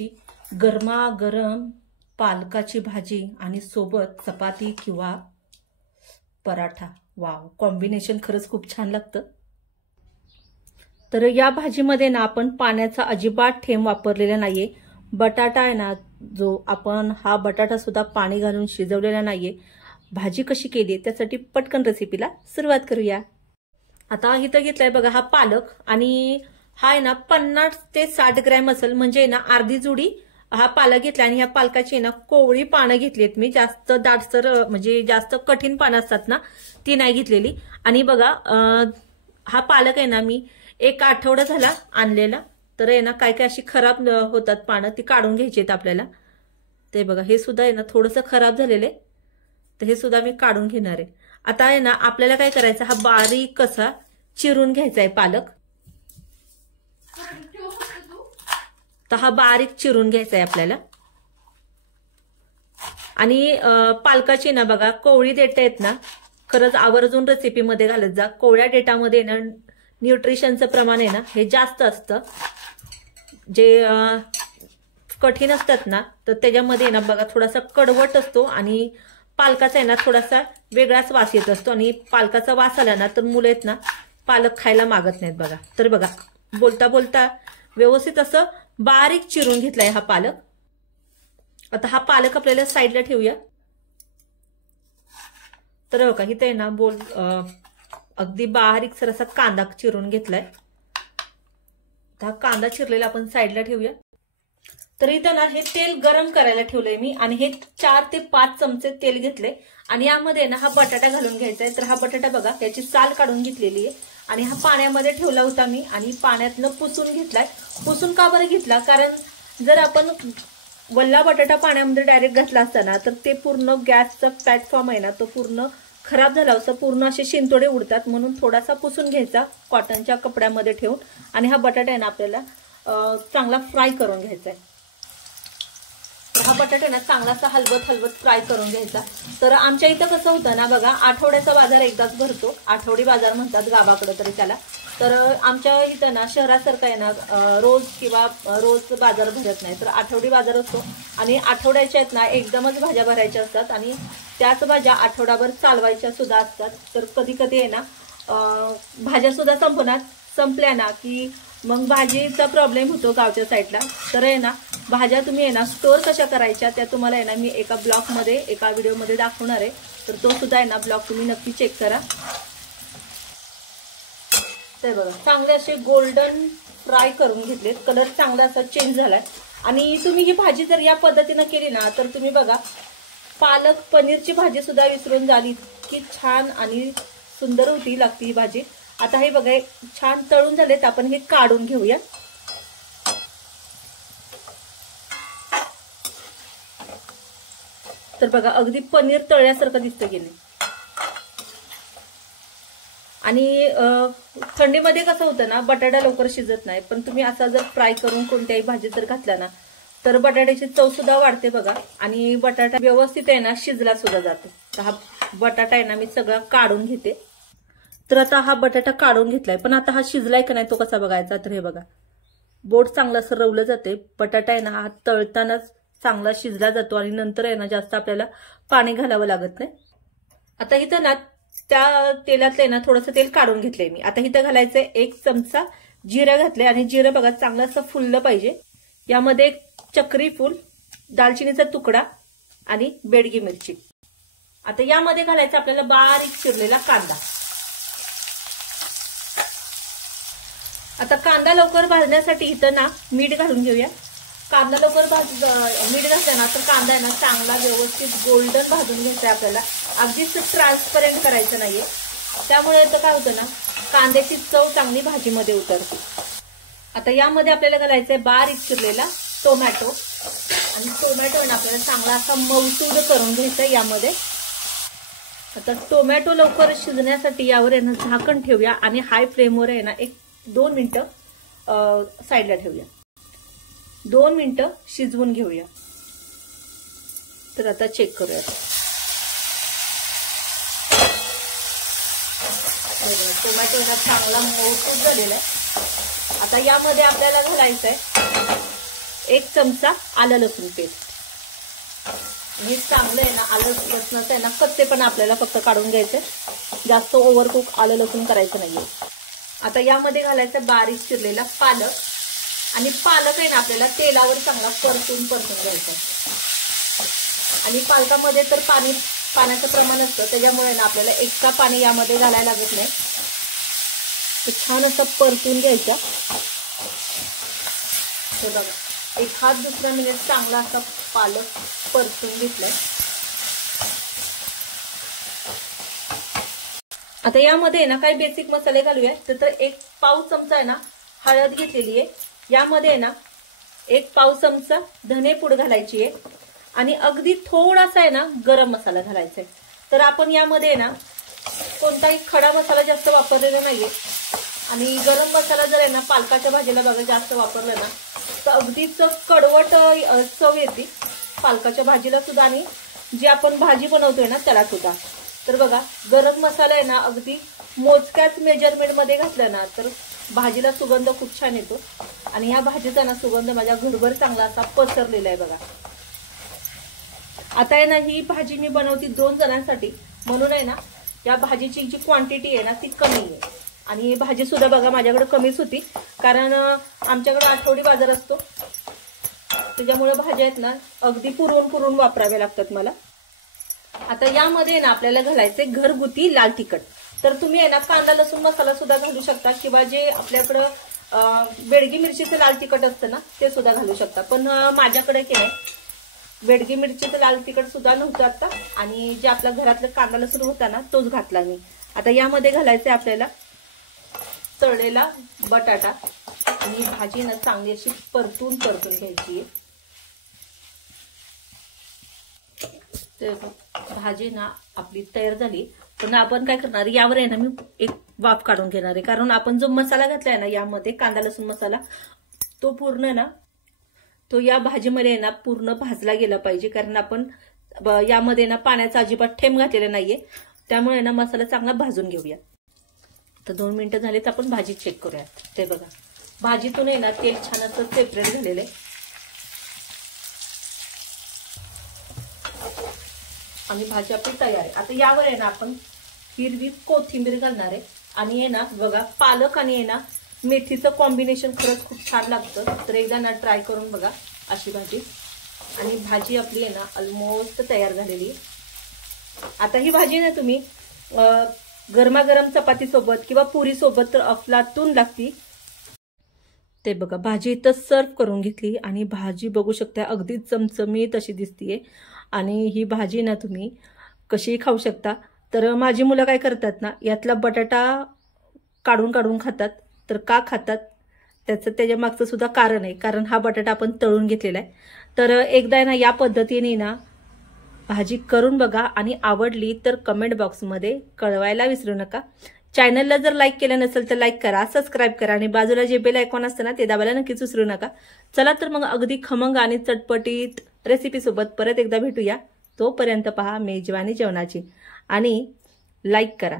Tasty गरमागरम पालकाची भाजी आणि सोबत चपाती किंवा पराठा. वाव, कॉम्बिनेशन खरंच खूप छान लागतं. तर या भाजीमध्ये ना आपण पाण्याचा अजिबात थेंब वापरलेला नाहीये. बटाटा आहे ना, जो आपण हा बटाटा सुद्धा पाणी घालून शिजवलेला नाहीये. भाजी कशी केली त्यासाठी पटकन रेसिपीला सुरुवात करूया. आता इथं घेतलाय बघा हा पालक, आणि हा आहे ना 50 ते 60 ग्रॅम असेल, म्हणजे ना अर्धी जुडी हा पालक घेतला. आणि ह्या पालकाची ना कोवळी पानं घेतलीत मी, जास्त दाटसर म्हणजे जास्त कठीण पानं असतात ना ती नाही घेतलेली. आणि बघा हा पालक आहे ना मी एक आठवडा झाला आणलेला. तर आहे ना काय काय अशी खराब होतात पानं, ती काढून घ्यायची आहेत आपल्याला. ते बघा हे सुद्धा आहे ना थोडंसं खराब झालेले, तर हे सुद्धा मी काढून घेणार आहे. आता आहे ना आपल्याला काय करायचं, हा बारीक कसा चिरून घ्यायचा आहे पालक. तर हा बारीक चिरून घ्यायचा आहे आपल्याला. आणि पालकाची ना बघा कोवळी देठ आहेत ना, खरंच आवर्जून रेसिपीमध्ये घालत जा. कोवळ्या देठामध्ये ना न्यूट्रिशनचं प्रमाण आहे ना हे जास्त असतं. जे कठीण असतात ना तर त्याच्यामध्ये ना बघा थोडासा कडवट असतो, आणि पालकाचा आहे ना थोडासा वेगळाच वास येत असतो. आणि पालकाचा वास आला ना तर मुलं आहेत ना पालक खायला मागत नाहीत बघा. तर बघा बोलता बोलता व्यवस्थित असं बारीक चिरून घेतलाय हा पालक. आता हा पालक आपल्याला साईडला ठेवूया. तर बघा इथे आहे ना अगदी बारीक सर असा कांदा चिरून घेतलाय. हा कांदा चिरलेला आपण साईडला ठेवूया. तर इथं ना हे तेल गरम करायला ठेवलंय मी, आणि हे 4 ते 5 चमचे तेल घेतले. आणि यामध्ये ना हा बटाटा घालून घ्यायचा आहे. तर हा बटाटा बघा याची साल काढून घेतलेली आहे, आणि हा पाण्यामध्ये ठेवला होता मी, आणि पाण्यातनं पुसून घेतलाय. पुसून का बरं घेतला, कारण जर आपण वल्ला बटाटा पाण्यामध्ये डायरेक्ट घातला असताना तर ते पूर्ण गॅसचा प्लॅटफॉर्म आहे ना तो पूर्ण खराब झाला असता, पूर्ण असे शिंतोडे उडतात. म्हणून थोडासा पुसून घ्यायचा कॉटनच्या कपड्यामध्ये ठेवून. आणि हा बटाटा आहे ना आपल्याला चांगला फ्राय करून घ्यायचा आहे. हा बटाटा ना चांगलासा हलवत फ्राय करून घ्यायचा. तर आमच्या इथं कसं होतं ना बघा, आठवड्याचा बाजार एकदाच भरतो, आठवडी बाजार म्हणतात गावाकडे तरी त्याला. तर आमच्या इथं ना शहरासारखं आहे ना रोज बाजार भरत नाही, तर आठवडी बाजार असतो. आणि आठवड्याच्या आहेत ना एकदमच भाज्या भरायच्या असतात, आणि त्याच भाज्या आठवडाभर चालवायच्या सुद्धा असतात. तर कधी कधी आहे ना भाज्या सुद्धा संपल्या ना की मग भाजीचा प्रॉब्लेम होतो गावच्या साईडला. तर आहे ना भाज्या तुम्ही आहे ना स्टोर कशा करायच्या त्या तुम्हाला आहे ना मी एका ब्लॉगमध्ये एका व्हिडिओमध्ये दाखवणार आहे. तर तो सुद्धा आहे ना ब्लॉग तुम्ही नक्की चेक करा. तर बघा चांगले असे गोल्डन फ्राय करून घेतलेत, कलर चांगला असा चेंज झालाय. आणि तुम्ही ही भाजी जर या पद्धतीनं केली ना तर तुम्ही बघा पालक पनीरची भाजी सुद्धा विसरून झाली, इतकी छान आणि सुंदर होती लागती ही भाजी. आता हे बघा छान तळून झालेत, आपण हे काढून घेऊया. तर बघा अगदी पनीर तळल्यासारखं दिसतं की नाही. आणि थंडीमध्ये कसं होतं ना बटाटा लवकर शिजत नाही, पण तुम्ही असा जर फ्राय करून कोणत्याही भाजीत जर घातला ना तर बटाट्याची चव सुद्धा वाढते बघा, आणि बटाटा व्यवस्थित आहे ना शिजला सुद्धा जातो. तर हा बटाटा आहे ना मी सगळा काढून घेते. तर आता हा बटाटा काढून घेतलाय, पण आता हा शिजलाय का नाही तो कसा बघायचा. तर हे बघा बोट चांगलं असं रवलं जाते. बटाटा आहे ना हा तळतानाच चांगला शिजला जातो, आणि नंतर आहे ना जास्त आपल्याला पाणी घालावं लागत नाही. आता इथं ना त्या तेलातलं आहे ना थोडंसं तेल काढून घेतलंय मी. आता इथं घालायचंय 1 चमचा जिरं घातलंय, आणि जिरं बघा चांगलं असं फुललं पाहिजे. यामध्ये 1 चक्री फूल, दालचिनीचा तुकडा आणि बेडगी मिरची. आता यामध्ये घालायचं आपल्याला बारीक चिरलेला कांदा. आता कांदा लवकर भाजण्यासाठी इथं ना मीठ घालून घेऊया. कांदा लवकर मीठ घातलं ना तर कांदा आहे ना चांगला व्यवस्थित गोल्डन भाजून घ्यायचा आपल्याला, अगदीच ट्रान्सपरंट करायचं नाहीये. त्यामुळे तर काय होतं ना कांद्याची चव चांगली भाजीमध्ये उतरते. आता यामध्ये आपल्याला घालायचंय बारीक चिरलेला टोमॅटो, आणि टोमॅटो ना आपल्याला चांगला असा मऊसूद करून घ्यायचा यामध्ये. आता टोमॅटो लवकर शिजण्यासाठी यावर आहे ना झाकण ठेवूया, आणि हाय फ्लेमवर आहे ना 1-2 मिनिटं साईडला ठेवूया. 2 मिनिटं शिजवून घेऊया. तर आता चेक करूया. टोमॅटो हा चांगला मऊसूद झालेला आहे. आता यामध्ये आपल्याला घालायचंय 1 चमचा आलं लसूण पेस्ट. हे चांगलं आहे ना, आलं लसणाचं आहे ना कच्चेपणा आपल्याला फक्त काढून घ्यायचं, जास्त ओव्हरकुक आलं लसूण करायचं नाहीये. आता यामध्ये घालायचं बारीक चिरलेला पालक, आणि पालक आहे ना आपल्याला तेलावर चांगला परतून घ्यायचा. आणि पालकामध्ये तर पाण्याचं प्रमाण असतं, त्याच्यामुळे ना आपल्याला एक्स्ट्रा पाणी यामध्ये घालायला लागत नाही. तर छान असं परतून घ्यायचं. हे बघा, 1-2 मिनिट चांगला असा पालक परतून घेतलाय. आता यामध्ये ना काही बेसिक मसाले घालूया. तर 1 पाव चमचा आहे ना हळद घेतलेली आहे. यामध्ये ना 1 पाव चमचा धने पूड घालायची आहे, आणि अगदी थोडासा आहे ना गरम मसाला घालायचा आहे. तर आपण यामध्ये ना कोणताही खडा मसाला जास्त वापरलेला नाहीये, आणि गरम मसाला जर आहे ना पालकाच्या भाजीला बघा जास्त वापरला ना तर अगदीच कडवट चव येते पालकाच्या भाजीला सुद्धा, आणि जी आपण भाजी बनवतोय ना त्याला सुद्धा. तर बघा, गरम मसाला आहे ना अगदी मोजक्याच मेजरमेंट मध्ये घातला ना तर भाजीला सुगंध खूप छान येतो, आणि ह्या भाजीचा ना सुगंध माझ्या घरभर चांगला असा पसरलेला आहे बघा. आता आहे ना ही भाजी मी बनवती 2 जणांसाठी, म्हणून आहे ना या भाजीची जी क्वांटिटी आहे ना ती कमी आहे. आणि भाजी सुद्धा बघा माझ्याकडे कमीच होती, कारण आमच्याकडे आठवडी बाजार असतो, त्याच्यामुळे भाज्या आहेत ना अगदी पुरवून वापराव्या लागतात मला. आता यामध्ये ना आपल्याला घालायचे घरगुती लाल तिखट. तर तुम्ही आहे ना कांदा लसूण मसाला सुद्धा घालू शकता, किंवा जे आपल्याकडं बेडगी मिरचीचं लाल तिखट असतं ना ते सुद्धा घालू शकता. पण माझ्याकडे की नाही बेडगी मिरचीचं लाल तिखट सुद्धा नव्हतं आता, आणि जे आपल्या घरातलं कांदा लसूण होता ना तोच घातला मी. आता यामध्ये घालायचे आपल्याला तळलेला बटाटा, आणि भाजी ना चांगली अशी परतून घ्यायची आहे. भाजी ना आपली तयार झाली. पण आपण काय करणार, यावर आहे ना मी एक वाफ काढून घेणार आहे, कारण आपण जो मसाला घातलाय ना यामध्ये कांदा लसूण मसाला, तो पूर्ण ना तो या भाजीमध्ये ना पूर्ण भाजला गेला पाहिजे, कारण आपण यामध्ये ना पाण्याचा अजिबात थेंब घातलेला नाहीये, त्यामुळे ना मसाला चांगला भाजून घेऊया. तर 2 मिनिटं झालेत, आपण भाजी चेक करूयात. ते बघा, भाजीतून आहे ना तेल छान असं सेपरेट झालेलं आहे, आणि भाजी आपली तयार आहे. आता यावर आहे ना आपण हिरवी कोथिंबीर घालणार आहे, आणि आहे ना बघा पालक आणि आहे ना मेथीचं कॉम्बिनेशन खरंच खूप छान लागतं. तर एकदा ना ट्राय करून बघा अशी भाजी. आणि भाजी आपली आहे ना ऑलमोस्ट तयार झालेली आहे. आता ही भाजी ना तुम्ही गरमागरम चपाती सोबत किंवा पुरी सोबत तर अफलातून लागती. ते बघा, भाजी इथं सर्व करून घेतली, आणि भाजी बघू शकता अगदी चमचमीत अशी दिसतीये. आणि ही भाजी ना तुम्ही कशी खाऊ शकता. तर माझी मुलं काय करतात ना, यातला बटाटा काढून खातात. तर का खातात त्याच्या मागचं सुद्धा कारण आहे, कारण हा बटाटा आपण तळून घेतलेला आहे. तर एकदा ना या पद्धतीने ना भाजी करून बघा, आणि आवडली तर कमेंट बॉक्समध्ये कळवायला विसरू नका. चॅनलला जर लाईक केलं नसेल तर लाईक करा, सबस्क्राईब करा, आणि बाजूला जे बेल आयकॉन असतं ना ते दाबायला नक्कीच विसरू नका. चला तर मग अगदी खमंग आणि चटपटीत रेसिपी सोबत परत एकदा भेटूया. तोपर्यंत पहा मेजवानी जेवणाची, आणि लाईक करा.